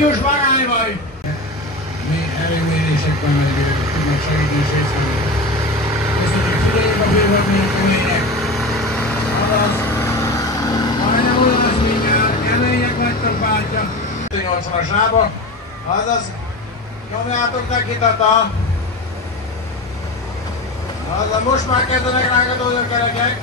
Gyors vagány vagy! Erőmérésekben tudnak segíteni és részvenni. Köszönjük, figyeljük a bővök, milyen kemények. Azaz, majdnem olasz mindjárt, kemények vagytok, bátya. 80-as lába, azaz, nyomjátok neki, tata. Azaz, most már kezdenek rágadódni a kerekek.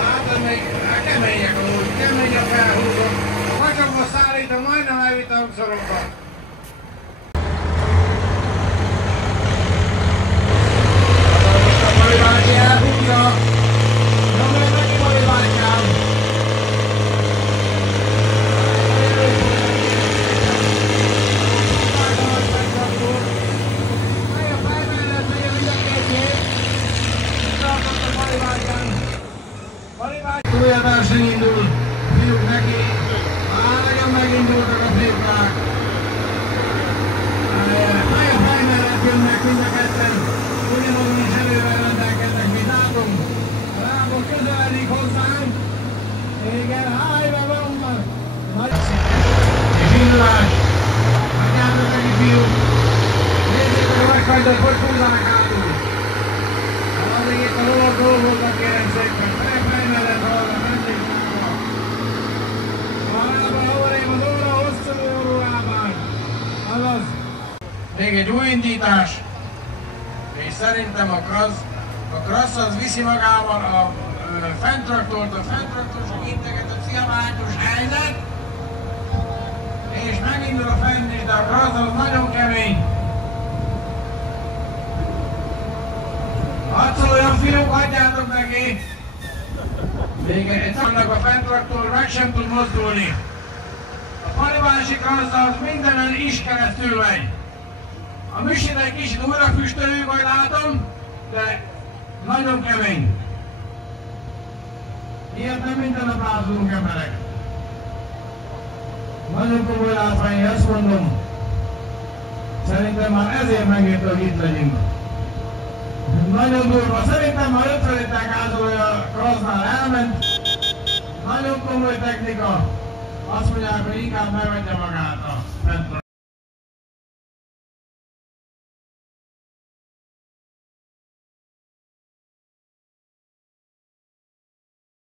Hát, ez még kemények a úgy, kemény a felhúzó. Macsokba szállítom, majdnem elvitt a húszorokba. Most a Mari bácsi elhúzza. Nyomj neki, Mari bátyám! Mely a fej mellett megy a mind a kétjét. Tartott a Mari bátyám. Mari bátyám! Túljadásra indul. Fiúk neki. Megindultak a fékrák. Mely a fej mellett jönnek mind a ketten. Ugyanazon is erővel rendelkeznek, mint látunk. A lábok közeledik hozzánk. Igen, hájra van már. Nagy és indulás. Hagyjátok neki, fiúk. Nézzétek a megfagydat, hogy húzzanak hátul. Addig itt a lovak dolgoznak, kérem szépen. Fej mellett hallgat, menjék lába. A lába havarébb az óra hosszú óruában. Azaz. Még egy új indítás. És szerintem a krassz az viszi magával a fenntraktort, a fenntraktort integetett fiamátos helyzet. És megindul a fenn is, de a krassz az nagyon kemény. Hadd szóljon, fiúk, hagyjátok neki! Még egy annak a fenntraktor meg sem tud mozdulni. A parivási krassz az mindenen is keresztül megy. A műsor egy kicsit újra füstölő, majd látom, de nagyon kemény. Ilyet nem minden nap látunk emberek. Nagyon komoly látvány, ezt mondom. Szerintem már ezért megérte, hogy itt legyünk. Nagyon durva. Szerintem már 50 liter gázolója a krasznál elment. Nagyon komoly technika. Azt mondják, hogy inkább megvegye magát a fenntartó.